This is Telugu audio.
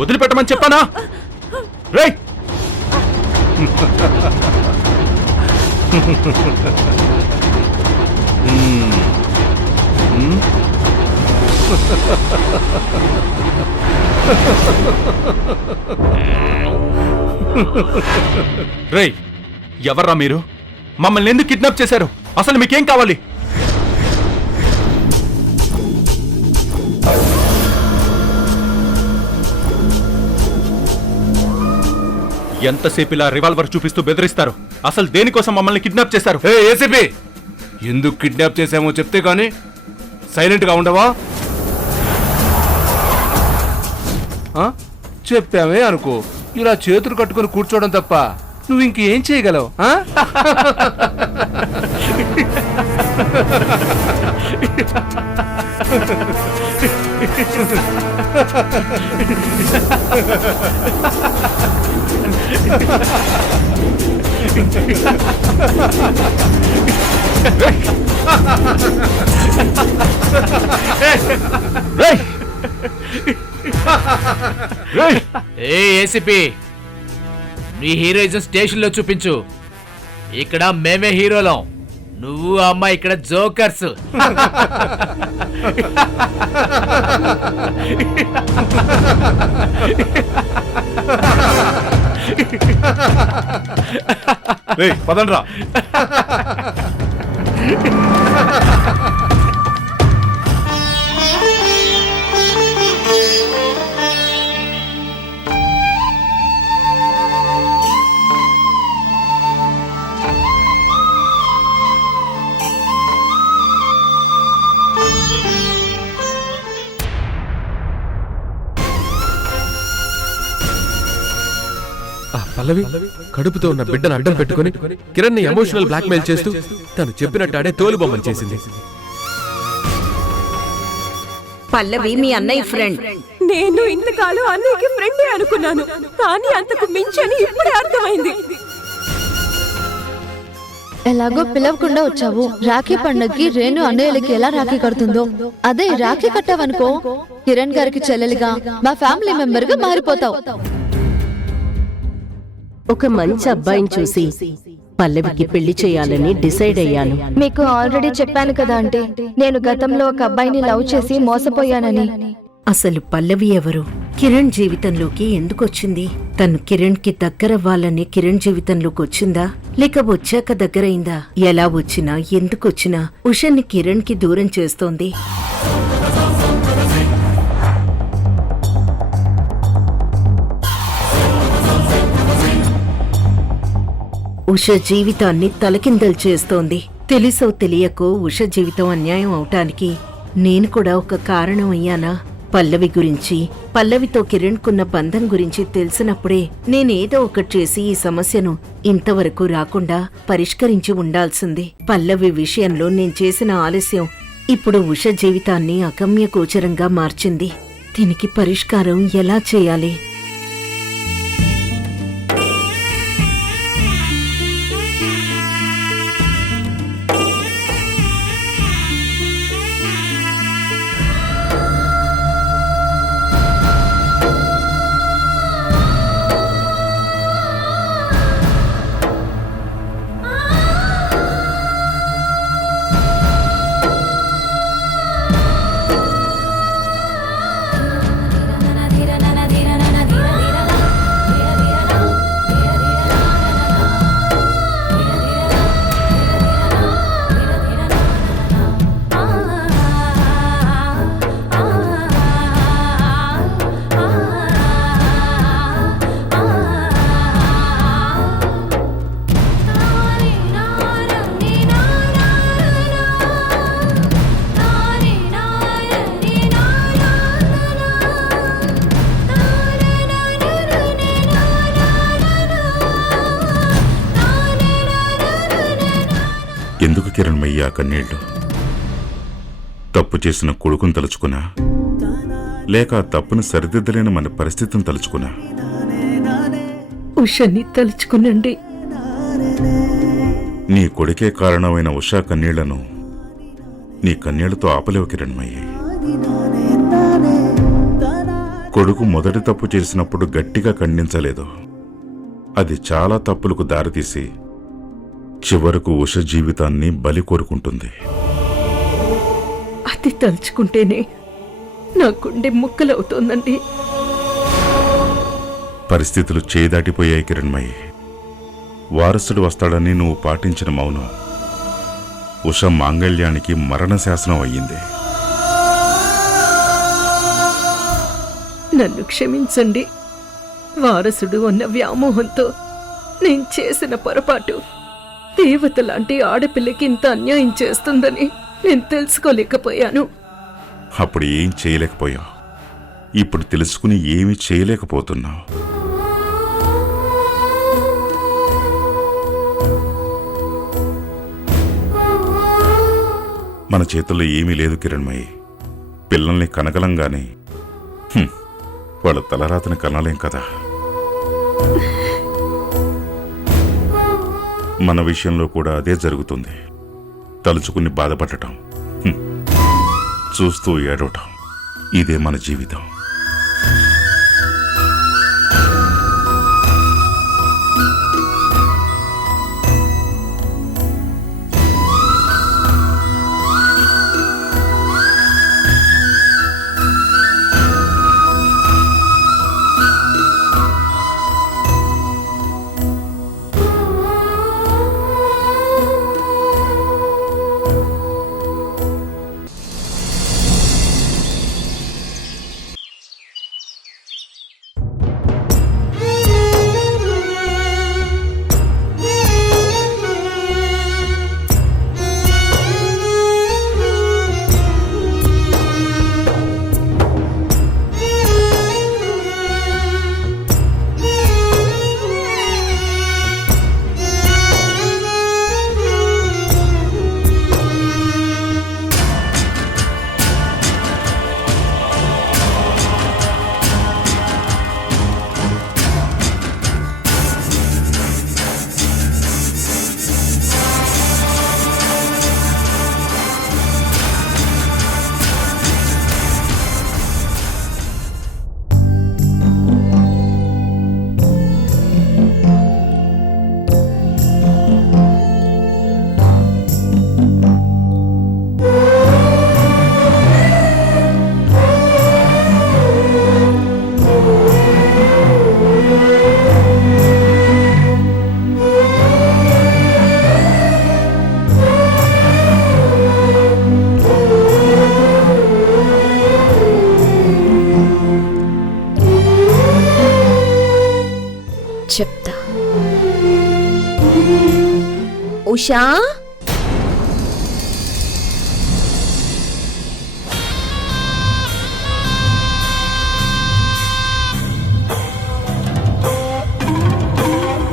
వదిలిపెట్టమని చెప్పానా? రేయ్ రేయ్, ఎవర్రా మీరు? మమ్మల్ని ఎందుకు కిడ్నాప్ చేశారు? అసలు మీకేం కావాలి? ఎంతసేపు ఇలా రివాల్వర్ చూపిస్తూ బెదిరిస్తారు? అసలు దేనికోసం మమ్మల్ని కిడ్నాప్ చేశారు? ఏసీపీ, ఎందుకు కిడ్నాప్ చేశామో చెప్తే కానీ సైలెంట్గా ఉండవా? చెప్పామే అనుకో, ఇలా చేతులు కట్టుకుని కూర్చోవడం తప్ప నువ్వు ఇంకేం చేయగలవు? ఏసీపీ, నీ హీరోయిజం స్టేషన్ లో చూపించు. ఇక్కడ మేమే హీరోలం, నువ్వు అమ్మ ఇక్కడ జోకర్స్. పదండ్రా. పల్లవి కడుపుతో ఉన్న బిడ్డను అడ్డం పెట్టుకుని కిరణ్ ని ఎమోషనల్ బ్లాక్ మెయిల్ చేస్తూ తను చెప్పినట్టాడే తోలుబొమ్మని చేసింది. పల్లవి మీ అన్నయ్య ఫ్రెండ్. నేను ఇంతకాలం అన్నయ్యకి ఫ్రెండే అనుకున్నాను, కానీ అంతకు మించని ఇప్పుడే అర్థమైంది. ఎలాగో పిలవకుండా వచ్చావు. రాఖీ పండగకి రేణు అన్నయ్యలకి ఎలా రాఖీ కడుతుందో అదే రాఖీ కట్టావనుకో, కిరణ్ గారికి చెల్లెలిగా మా ఫ్యామిలీ మెంబర్ గా మారిపోతావు. ఒక మంచి అబ్బాయిని చూసి పల్లవికి పెళ్లి చేయాలని డిసైడ్ అయ్యాను. మీకు ఆల్రెడీ చెప్పాను కదా అంటే, నేను గతంలో ఒక అబ్బాయిని లవ్ చేసి మోసపోయానని. అసలు పల్లవి ఎవరు? కిరణ్ జీవితంలోకి ఎందుకొచ్చింది? తను కిరణ్ కి దగ్గరవ్వాలని కిరణ్ జీవితంలోకి వచ్చిందా, లేక వచ్చాక దగ్గరైందా? ఎలా వచ్చినా ఎందుకొచ్చినా ఉషని కిరణ్ కి దూరం చేస్తోంది. ఉష జీవితాన్ని తలకిందలు చేస్తోంది. తెలుసో తెలియకో ఉష జీవితం అన్యాయం అవటానికి నేను కూడా ఒక కారణం అయ్యానా? పల్లవి గురించి, పల్లవితో కిరణ్ కున్న బంధం గురించి తెలిసినప్పుడే నేనేదో ఒకటి చేసి ఈ సమస్యను ఇంతవరకు రాకుండా పరిష్కరించి ఉండాల్సింది. పల్లవి విషయంలో నేను చేసిన ఆలస్యం ఇప్పుడు ఉష జీవితాన్ని అగమ్యగోచరంగా మార్చింది. దీనికి పరిష్కారం ఎలా చేయాలి? ఎందుకు కిరణ్మయ్య కన్నీళ్లు? తప్పు చేసిన కొడుకును తలుచుకున్నా, లేక ఆ తప్పును సరిదిద్దలేని మన పరిస్థితిని తలుచుకున్నా? ఉషని తలుచుకునండి. నీ కొడుకే కారణమైన ఉషా కన్నీళ్లను నీ కన్నీళ్లతో ఆపలేవు కిరణ్మయ్య. కొడుకు మొదటి తప్పు చేసినప్పుడు గట్టిగా ఖండించలేదు. అది చాలా తప్పులకు దారితీసి చివరకు ఉష జీవితాన్ని బలి కోరుకుంటుంది. అది తలుచుకుంటేనే నా గుండె ముక్కలవుతోందండి. పరిస్థితులు చేదాటిపోయాయి కిరణ్మయి. వారసుడు వస్తాడని నువ్వు పాటించిన మౌనం ఉష మాంగళ్యానికి మరణ శాసనం అయ్యింది. నన్ను క్షమించండి. వారసుడు అన్న వ్యామోహంతో నేను చేసిన పొరపాటు దేవత లాంటి ఆడపిల్లకి ఇంత అన్యాయం చేస్తుందని నేను తెలుసుకోలేకపోయాను. అప్పుడు ఏం చేయలేకపోయావు, ఇప్పుడు తెలుసుకుని ఏమీ చేయలేకపోతున్నావు. మన చేతుల్లో ఏమీ లేదు కిరణ్మయి. పిల్లల్ని కనగలంగానే వాళ్ళ తలరాతని కనలేం కదా. మన విషయంలో కూడా అదే జరుగుతుంది. తలుచుకుని బాధపడటం, చూస్తూ ఏడవటం, ఇదే మన జీవితం. చెప్తా. ఉషా